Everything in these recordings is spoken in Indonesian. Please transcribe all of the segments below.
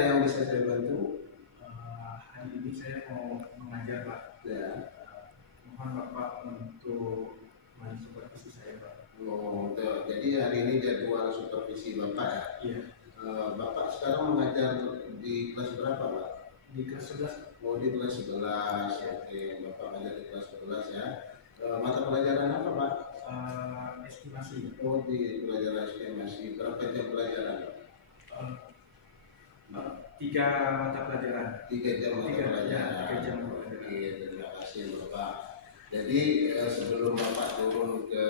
Yang bisa saya bantu? Hari ini saya mau mengajar, Pak. Ya. Mohon Bapak untuk mensupervisi saya, Pak. Oh, jadi hari ini jadwal supervisi Bapak ya? Iya. Bapak sekarang mengajar di kelas berapa, Pak? Di kelas 11. Oh, di kelas 11. Oke, Bapak mengajar di kelas 11 ya. Mata pelajaran apa, Pak? Estimasi. Oh, di pelajaran estimasi. Berapa jam pelajaran, Pak? 3 mata pelajaran. 3 jam mata pelajaran. 3 jam. Oke, terima kasih Bapak. Jadi sebelum Bapak turun ke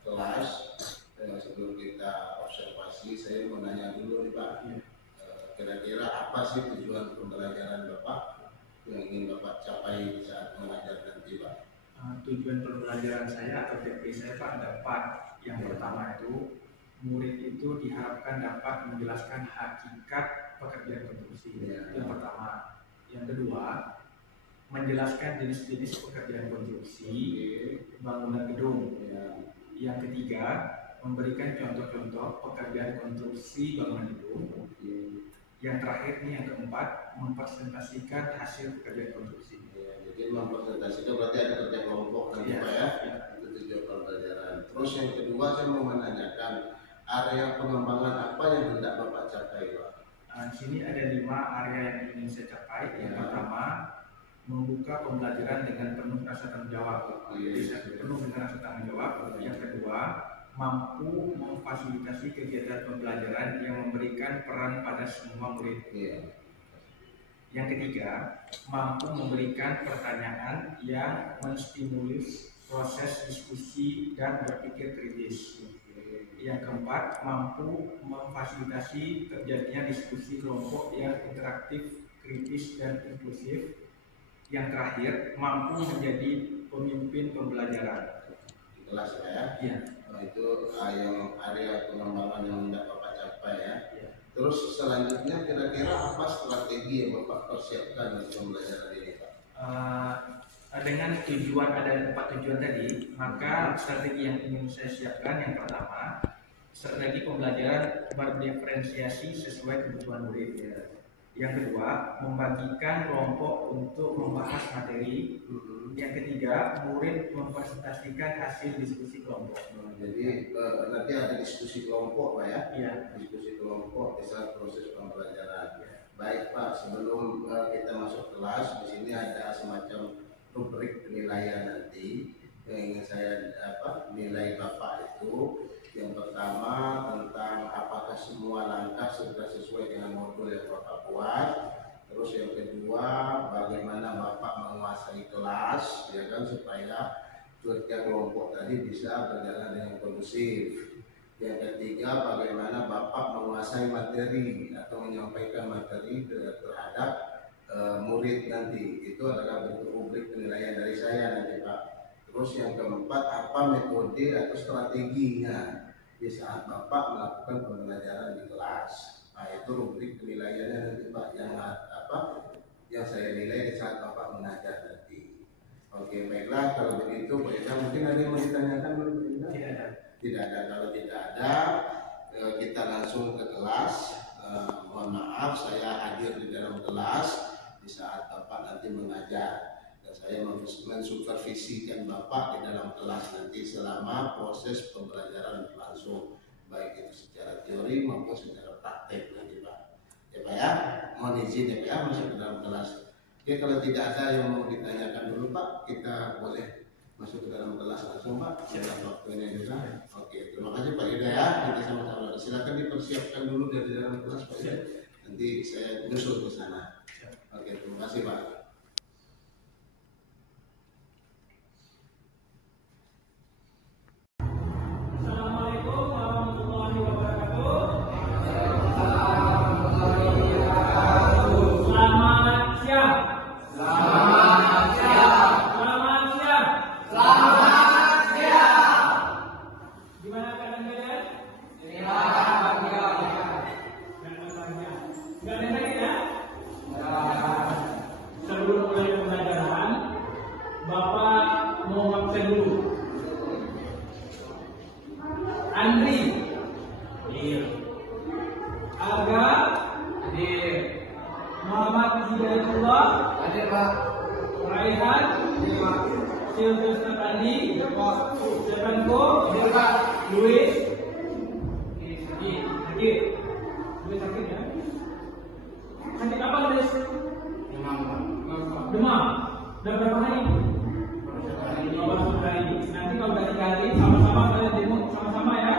kelas, sebelum kita observasi, saya mau nanya dulu nih Pak. Kira-kira apa sih tujuan pembelajaran Bapak yang ingin Bapak capai saat mengajar nanti, Pak? Tujuan pembelajaran saya atau TP saya, Pak, ada 4. Yang pertama itu, murid itu diharapkan dapat menjelaskan hakikat pekerjaan konstruksi. Yang pertama. Yang kedua, menjelaskan jenis-jenis pekerjaan konstruksi bangunan gedung. Yang ketiga, memberikan contoh-contoh pekerjaan konstruksi bangunan gedung. Yang terakhir nih, yang keempat, mempresentasikan hasil pekerjaan konstruksi. Jadi mempresentasikan berarti ada kerja kelompok nanti Pak ya? Itu tujuan pembelajaran. Terus yang kedua saya mau menanyakan area pengembangan apa yang hendak Bapak capai, Pak? Di sini ada 5 area yang ingin saya capai. Yang pertama, membuka pembelajaran dengan penuh rasa tanggung jawab. Jadi saya penuh dengan rasa tanggung jawab. Yang kedua, mampu memfasilitasi kegiatan pembelajaran yang memberikan peran pada semua murid. Yang ketiga, mampu memberikan pertanyaan yang menstimulus proses diskusi dan berpikir kritis. Yang keempat, mampu memfasilitasi terjadinya diskusi kelompok yang interaktif, kritis, dan inklusif. Yang terakhir, mampu menjadi pemimpin pembelajaran. Di kelas ya? Iya. Itu yang area pengembangan yang hendak Bapak capai ya? Iya. Terus selanjutnya kira-kira apa strategi yang Bapak persiapkan untuk pembelajaran ini, Pak? Dengan tujuan, ada 4 tujuan tadi, maka strategi yang ingin saya siapkan yang pertama, strategi pembelajaran berdiferensiasi sesuai kebutuhan murid. Yang kedua, membagikan kelompok untuk membahas materi. Yang ketiga, murid mempresentasikan hasil diskusi kelompok. Jadi nanti ada diskusi kelompok Pak ya? Iya. Diskusi kelompok di saat proses pembelajaran. Baik Pak, sebelum kita masuk kelas, di sini ada semacam rubrik penilaian nanti yang ingin saya nilai Bapak itu. Yang pertama tentang apakah semua langkah sudah sesuai dengan modul yang Bapak buat. Terus yang kedua, bagaimana Bapak menguasai kelas, ya kan, supaya kerja kelompok tadi bisa berjalan dengan kondusif. Yang ketiga, bagaimana Bapak menguasai materi atau menyampaikan materi terhadap murid nanti. Itu adalah bentuk rubrik penilaian dari saya nanti Pak. Terus yang keempat, apa metode atau strateginya di saat Bapak melakukan pembelajaran di kelas. Nah itu rubrik penilaiannya nanti Pak, yang saya nilai di saat Bapak mengajar nanti. Oke, baiklah, kalau begitu Pak Ida, mungkin ada yang mau ditanyakan Pak Ida? Tidak ada. Kalau tidak ada, kita langsung ke kelas. Mohon maaf, saya hadir di dalam kelas di saat Bapak nanti mengajar. Dan saya mensupervisikan Bapak di dalam kelas nanti selama proses pembelajaran berlangsung, baik itu secara teori maupun secara praktek nanti Pak. Ya Pak ya, mohon izin ya Pak ya, masuk ke dalam kelas. Oke, kalau tidak ada yang mau ditanyakan dulu Pak, kita boleh masuk ke dalam kelas langsung Pak. Silakan waktunya juga. Oke, terima kasih Pak Ida ya. Kita sama-sama. Silakan dipersiapkan dulu dari dalam kelas Pak Ida. Nanti saya nyusul ke sana. Oke, terima kasih Pak. Sebelum mulai pembelajaran, Bapak mau absen dulu. Andri, Aga, Hadir Pak. Raihan, Silvestra Tandi, Stefanko, Luis, Luis sakit ya? Sakit apa Luis? Demam. Udah berapa hari? Beberapa hari. Nanti kalau udah 3 hari sama-sama kalian jenguk sama-sama ya.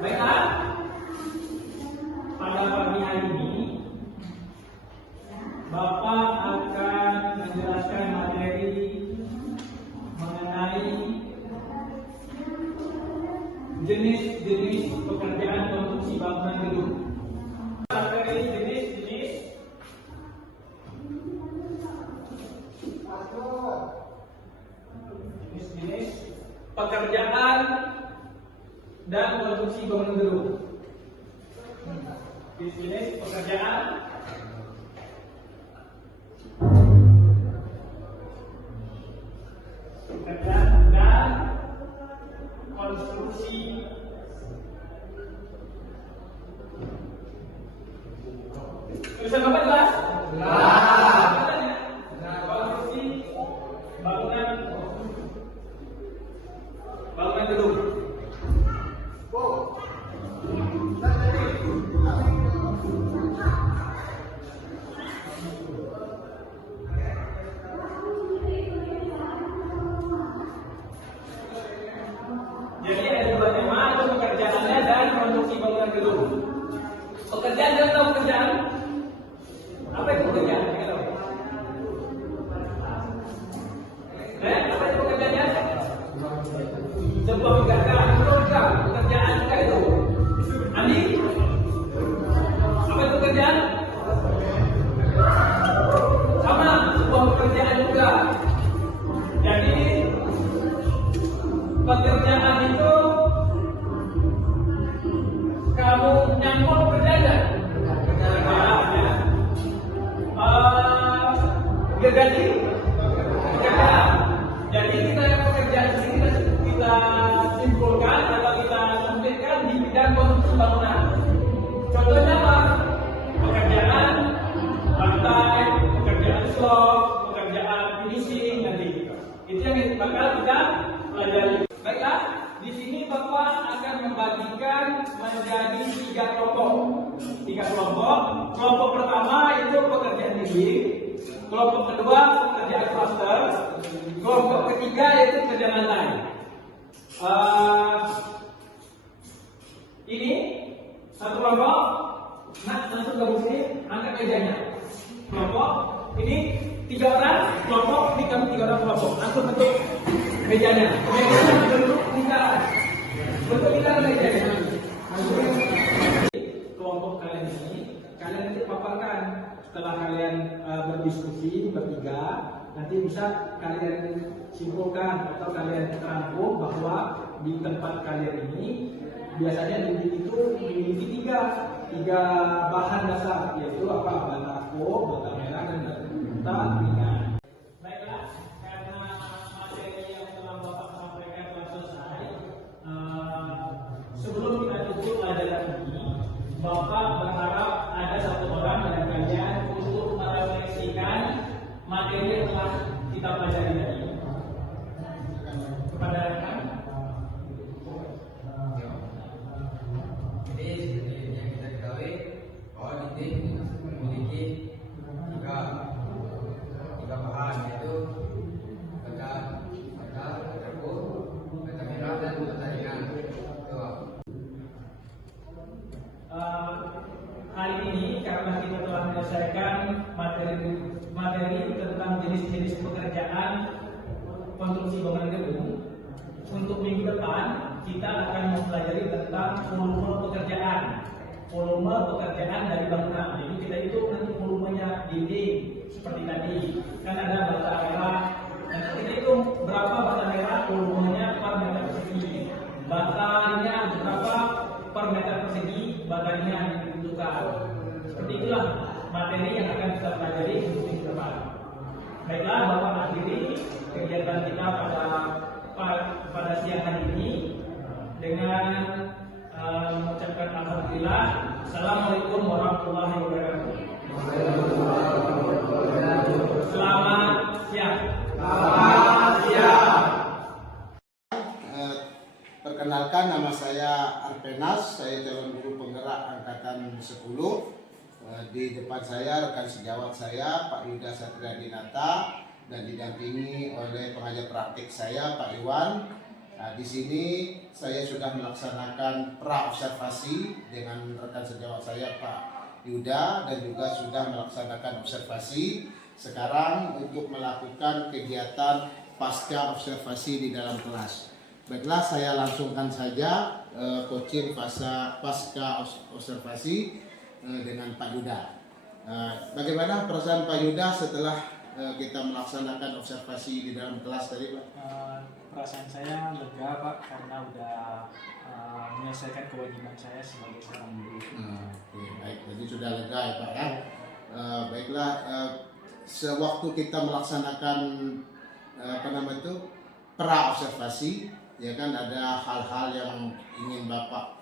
Baiklah. Pada pagi hari ini Bapak akan menjelaskan materi mengenai jenis-jenis pekerjaan konstruksi bangunan gedung. Materi jenis-jenis pekerjaan dan konstruksi bangunan gedung. Jenis pekerjaan dan konstruksi tulisan Bapak jelas? Konstruksi bangunan gedung. Jadi ada 2 tema, itu pekerjaannya dan konstruksi bangunan gedung. Pekerjaan dan tahu pekerjaan? Apa itu pekerjaan? Apa itu pekerjaannya? Sebuah pekerjaan juga itu. Andi? Apa itu pekerjaan? Sama, sebuah pekerjaan juga. Jadi pekerjaan itu kamu nyangkul pekerjaan. Gergaji pekerjaan. Jadi pekerjaan di sini kita simpulkan atau kita sampaikan di bidang konstruksi bangunan. Contohnya apa? Pekerjaan lantai, pekerjaan slab, pekerjaan finishing nanti. Itu yang bakal kita pelajari. Baiklah, di sini Bapak akan membagikan menjadi 3 kelompok. 3 kelompok. Kelompok pertama itu pekerjaan dinding. Kelompok kedua pekerjaan plaster. Kelompok ketiga yaitu pekerjaan lantai. Ini satu kelompok. Nah, langsung gabung sini, angkat mejanya. Kelompok ini 3 orang. Kelompok ini kami 3 orang kelompok. Langsung bentuk mejanya. Mejanya bentuk lingkaran. Bentuk lingkaran mejanya. Kelompok kalian ini, kalian nanti paparkan setelah kalian berdiskusi bertiga, nanti bisa kalian simpulkan atau kalian rangkum bahwa di tempat kalian ini biasanya dinding itu memiliki tiga bahan dasar, yaitu apa? Batako, bata merah, dan bata ringan. Baiklah, karena materi yang telah Bapak sampaikan telah selesai, sebelum kita tutup pelajaran ini, Bapak berharap ada 1 orang dari kalian untuk merefleksikan materi yang telah kita pelajari tadi. Kepada rekan. Jadi seperti yang kita ketahui bahwa dinding memiliki tiga bahan, yaitu bata terpur, bata merah, dan bata ringan. Hari ini karena kita telah menyelesaikan materi tentang jenis-jenis pekerjaan konstruksi bangunan gedung, untuk minggu depan kita akan mempelajari tentang volume pekerjaan dari bangunan. Jadi kita hitung nanti volumenya dinding seperti tadi, kan ada bata merah. Nanti kita hitung berapa bata merah volumenya per meter persegi, bata ringan berapa per meter persegi batanya yang dibutuhkan. Seperti itulah materi yang akan kita pelajari untuk minggu depan. Baiklah, Bapak akhiri kegiatan kita pada siang hari ini dengan mengucapkan alhamdulillah. Assalamualaikum warahmatullahi wabarakatuh. Arpenas, saya calon guru penggerak angkatan 10. Di depan saya rekan sejawat saya Pak Yuda Satria Dinata dan didampingi oleh pengajar praktik saya Pak Iwan. Nah, di sini saya sudah melaksanakan pra-observasi dengan rekan sejawat saya Pak Yuda dan juga sudah melaksanakan observasi. Sekarang untuk melakukan kegiatan pasca observasi di dalam kelas. Baiklah, saya langsungkan saja coaching pasca observasi dengan Pak Yuda. Bagaimana perasaan Pak Yuda setelah kita melaksanakan observasi di dalam kelas tadi, Pak? Perasaan saya lega, Pak, karena udah menyelesaikan kewajiban saya sebagai seorang guru. Oke, baik. Jadi sudah lega ya, Pak ya. Baiklah, sewaktu kita melaksanakan pra observasi, ya kan ada hal-hal yang ingin Bapak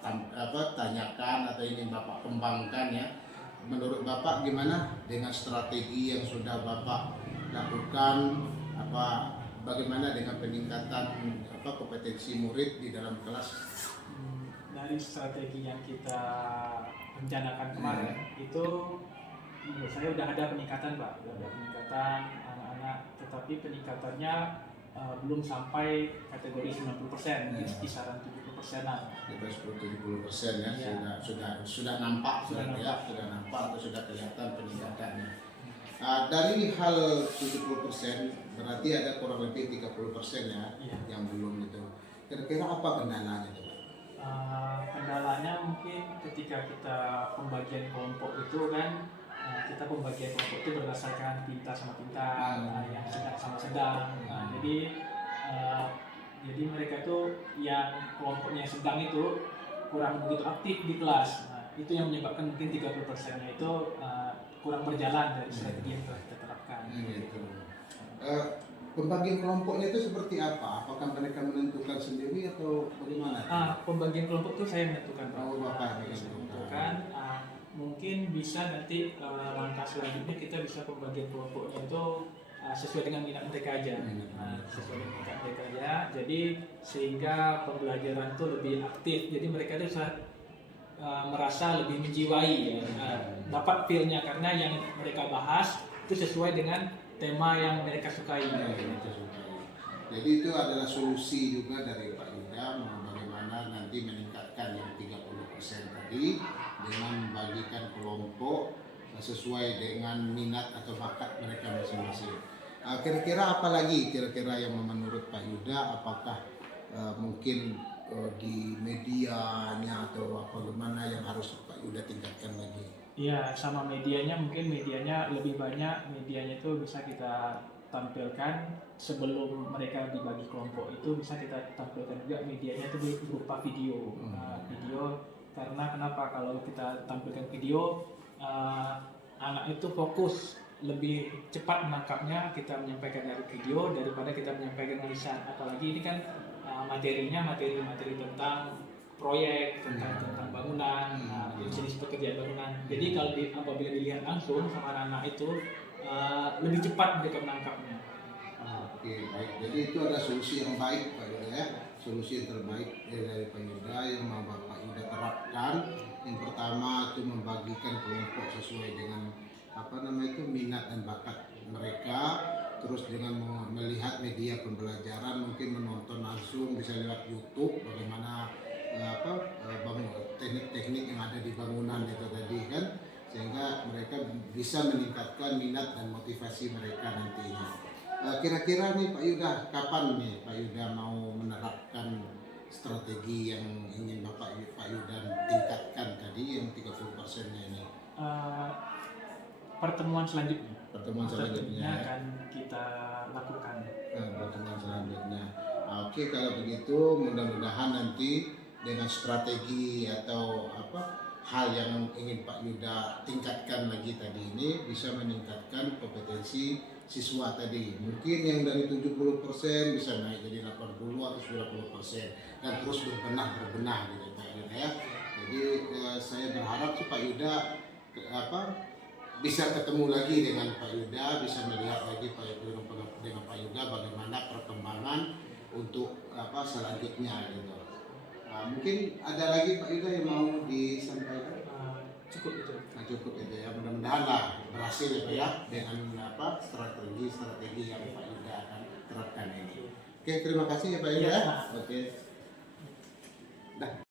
tanyakan atau ingin Bapak kembangkan ya. Menurut Bapak gimana dengan strategi yang sudah Bapak lakukan, bagaimana dengan peningkatan kompetensi murid di dalam kelas? Dari strategi yang kita rencanakan kemarin itu menurut saya udah ada peningkatan, Pak. Udah ada peningkatan anak-anak, tetapi peningkatannya belum sampai kategori 90%, kisaran 70%-an. Kita 70% ya, sudah nampak, sudah nampak atau sudah kelihatan peningkatannya. Dari hal 70% berarti ada kurang lebih 30% ya, yang belum itu. Kira-kira apa kendalanya itu? Kendalanya mungkin ketika kita pembagian kelompok itu kan, kita pembagian kelompok itu berdasarkan pintar sama pintar, yang sedang sama sedang. Jadi mereka tuh yang kelompoknya sedang itu kurang begitu aktif di kelas. Itu yang menyebabkan mungkin 30%-nya itu kurang berjalan dari strategi yang telah kita terapkan. Gitu. Pembagian kelompoknya itu seperti apa? Apakah mereka menentukan sendiri atau bagaimana? Pembagian kelompok itu saya menentukan, Pak. Bapak menentukan. Mungkin bisa nanti langkah selanjutnya kita bisa pembagian kelompoknya itu sesuai dengan minat mereka aja. Sesuai dengan minat mereka aja. Jadi sehingga pembelajaran itu lebih aktif. Jadi mereka itu merasa lebih menjiwai ya. Dapat feel-nya karena yang mereka bahas itu sesuai dengan tema yang mereka sukai. Jadi itu adalah solusi juga dari Pak Yuda bagaimana nanti meningkatkan yang 30% tadi dengan membagikan kelompok sesuai dengan minat atau bakat mereka masing-masing. Kira-kira apa lagi yang menurut Pak Yuda, apakah mungkin di medianya atau bagaimana yang harus Pak Yuda tingkatkan lagi? Iya, sama medianya, mungkin medianya lebih banyak, medianya itu bisa kita tampilkan sebelum mereka dibagi kelompok itu bisa kita tampilkan juga medianya itu berupa video. Video karena kenapa kalau kita tampilkan video anak itu fokus lebih cepat menangkapnya kita menyampaikan dari video daripada kita menyampaikan tulisan. Apalagi ini kan materinya materi tentang proyek, tentang bangunan, jenis pekerjaan bangunan. Jadi kalau apabila dilihat langsung sama anak-anak itu lebih cepat mereka menangkapnya. Oke, baik. Jadi itu ada solusi yang baik Pak Yuda ya. Solusi yang terbaik dari Pak Yuda yang mau Bapak Yuda terapkan. Yang pertama itu membagikan kelompok sesuai dengan minat dan bakat mereka. Terus dengan melihat media pembelajaran, mungkin menonton langsung bisa lewat YouTube bagaimana teknik-teknik yang ada di bangunan itu tadi kan, sehingga mereka bisa meningkatkan minat dan motivasi mereka nantinya. Kira-kira nih Pak Yuda, kapan nih Pak Yuda mau menerapkan strategi yang ingin Pak Yuda tingkatkan tadi yang 30%-nya ini? Pertemuan selanjutnya akan kita lakukan. Pertemuan selanjutnya. Oke, kalau begitu mudah-mudahan nanti dengan strategi atau hal yang ingin Pak Yuda tingkatkan lagi tadi ini bisa meningkatkan kompetensi siswa tadi. Mungkin yang dari 70% bisa naik jadi 80 atau 90% dan terus berbenah gitu Pak Yuda ya. Jadi saya berharap sih Pak Yuda bisa ketemu lagi dengan Pak Yuda, bisa melihat lagi dengan Pak Yuda bagaimana perkembangan untuk selanjutnya gitu. Mungkin ada lagi Pak Yuda yang mau disampaikan? Cukup itu. Nah, cukup itu ya, mudah-mudahan lah berhasil ya Pak ya dengan strategi yang Pak Yuda akan terapkan ini. Oke, terima kasih ya Pak Yuda. Ya. Oke. Dah.